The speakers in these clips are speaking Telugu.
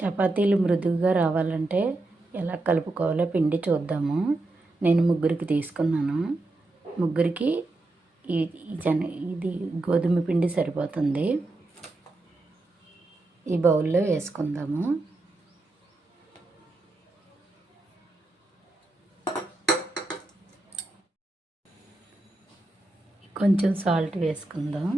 చపాతీలు మృదువుగా రావాలంటే ఎలా కలుపుకోవాలో పిండి చూద్దాము. నేను ముగ్గురికి తీసుకున్నాను. ముగ్గురికి ఇది గోధుమ పిండి సరిపోతుంది. ఈ బౌల్లో వేసుకుందాము. కొంచెం సాల్ట్ వేసుకుందాం.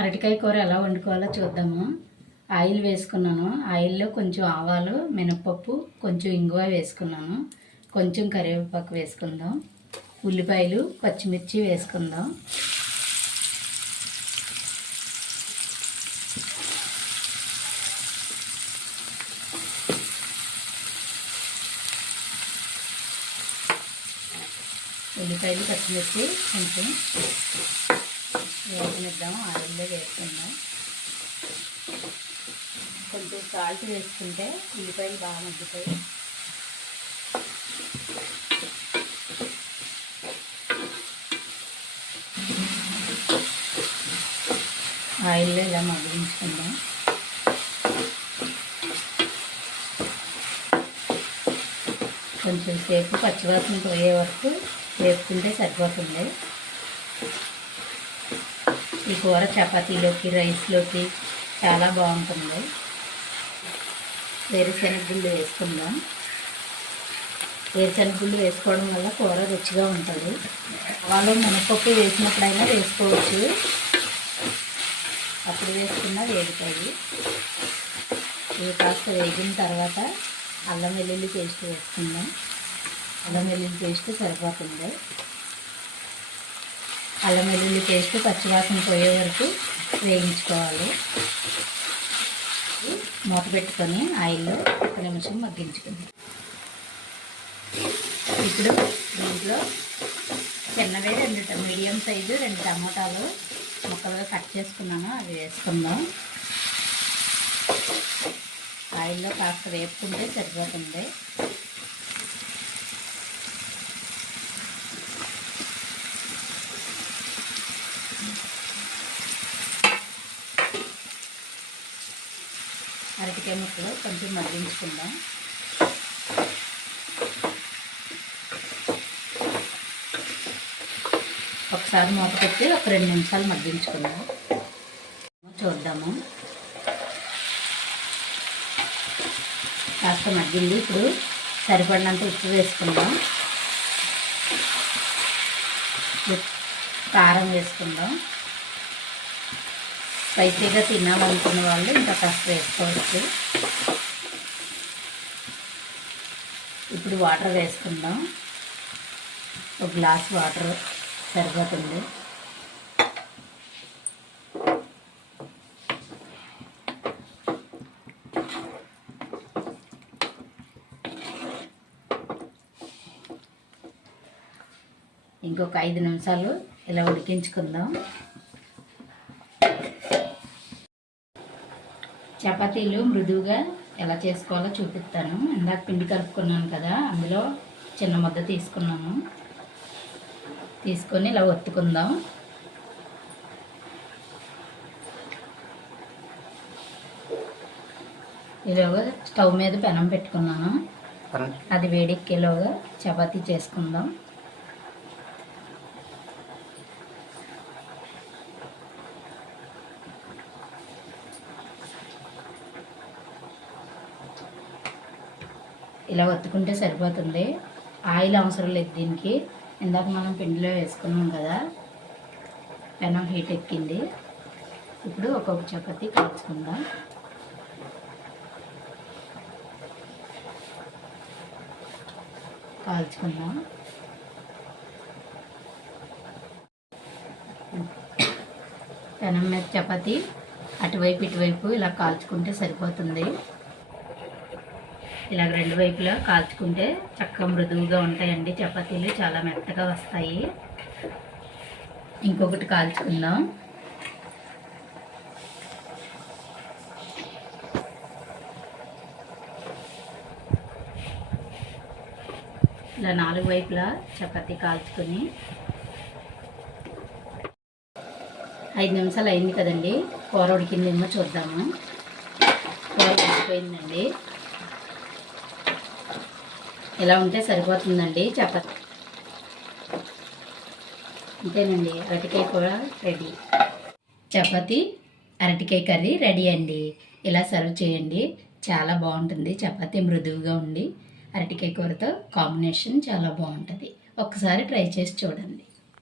అరటికాయ కూర ఎలా వండుకోవాలో చూద్దాము. ఆయిల్ వేసుకున్నాను. ఆయిల్లో కొంచెం ఆవాలు, మినపప్పు, కొంచెం ఇంగువ వేసుకున్నాను. కొంచెం కరివేపాకు వేసుకుందాం. ఉల్లిపాయలు, పచ్చిమిర్చి వేసుకుందాం. ఉల్లిపాయలు, పచ్చిమిర్చి కొంచెం వేసుకునిద్దాం. ఆయిల్లో వేసుకుందాం. కొంచెం సాల్ట్ వేసుకుంటే ఉల్లిపాయలు బాగా మగ్గుతాయి. ఆయిల్లో ఇలా మగ్గించుకుందాం. కొంచెం సేపు పచ్చివాసన పోయే వరకు వేపుకుంటే సరిపోతుంది. ఈ కూర చపాతీలోకి, రైస్లోకి చాలా బాగుంటుంది. వేరుశనగగుళ్ళు వేసుకుందాం. వేరుశనగగుళ్ళు వేసుకోవడం వల్ల కూర రుచిగా ఉంటుంది. వాళ్ళు మినపప్పు వేసినప్పుడైనా వేసుకోవచ్చు, అప్పుడు వేసుకున్న వేగుతాయి. ఇవి కాస్త వేగిన తర్వాత అల్లం వెల్లుల్లి పేస్ట్ వేసుకుందాం. అల్లం వెల్లుల్లి పేస్ట్ సరిపోతుంది. అల్లం వెల్లుల్లి పేస్ట్ పచ్చివాసన పోయే వరకు వేయించుకోవాలి. మూత పెట్టుకొని ఆయిల్లో 1 నిమిషం మగ్గించుకుందాం. ఇప్పుడు దీంట్లో చిన్నవే 2 మీడియం సైజు 2 టమాటాలు ముక్కలుగా కట్ చేసుకున్నాను, అవి వేసుకుందాం. ఆయిల్లో కాస్త వేపుకుంటే సరిపోతుంది. అరటికాయ ముక్కలు కొంచెం మగ్గించుకుందాం. ఒకసారి మూత పెట్టి ఒక 2 నిమిషాలు మగ్గించుకుందాం. చూద్దాము. కాస్త మగ్గింది. ఇప్పుడు సరిపడినంత ఉప్పు వేసుకుందాం. కారం వేసుకుందాం. స్పైసీగా తినాలనుకున్న వాళ్ళు ఇంకా కాస్త వేసుకోవచ్చు. ఇప్పుడు వాటర్ వేసుకుందాం. 1 గ్లాస్ వాటర్ సరిపోతుంది. ఇంకొక 5 నిమిషాలు ఇలా ఉడికించుకుందాం. చపాతీలు మృదువుగా ఎలా చేసుకోవాలో చూపిస్తాను. ఇందాక పిండి కలుపుకున్నాను కదా, అందులో చిన్న ముద్ద తీసుకున్నాను. తీసుకొని ఇలా ఒత్తుకుందాం. ఇలాగా స్టవ్ మీద పెనం పెట్టుకున్నాను. అది వేడెక్కేలోగా చపాతీ చేసుకుందాం. ఇలా ఒత్తుకుంటే సరిపోతుంది. ఆయిల్ అవసరం లేదు దీనికి. ఇందాక మనం పిండిలో వేసుకున్నాం కదా, పెనం హీట్ ఎక్కింది. ఇప్పుడు ఒక్కొక్క చపాతీ కాల్చుకుందాం. పెనం మీద చపాతీ అటువైపు ఇటువైపు ఇలా కాల్చుకుంటే సరిపోతుంది. ఇలాగ రెండు వైపులా కాల్చుకుంటే చక్కగా మృదువుగా ఉంటాయండి చపాతీలు, చాలా మెత్తగా వస్తాయి. ఇంకొకటి కాల్చుకుందాం. ఇలా 4 వైపులా చపాతీ కాల్చుకొని 5 నిమిషాలు అయింది కదండి. కూర ఉడికిందేమో చూద్దాము. కూర ఉడికిపోయిందండి. ఇలా ఉంటే సరిపోతుందండి చపాతీ. అంతేనండి, అరటికాయ కూర రెడీ. చపాతీ అరటికాయ కర్రీ రెడీ అండి. ఇలా సర్వ్ చేయండి, చాలా బాగుంటుంది. చపాతీ మృదువుగా ఉండి అరటికాయ కూరతో కాంబినేషన్ చాలా బాగుంటుంది. ఒక్కసారి ట్రై చేసి చూడండి.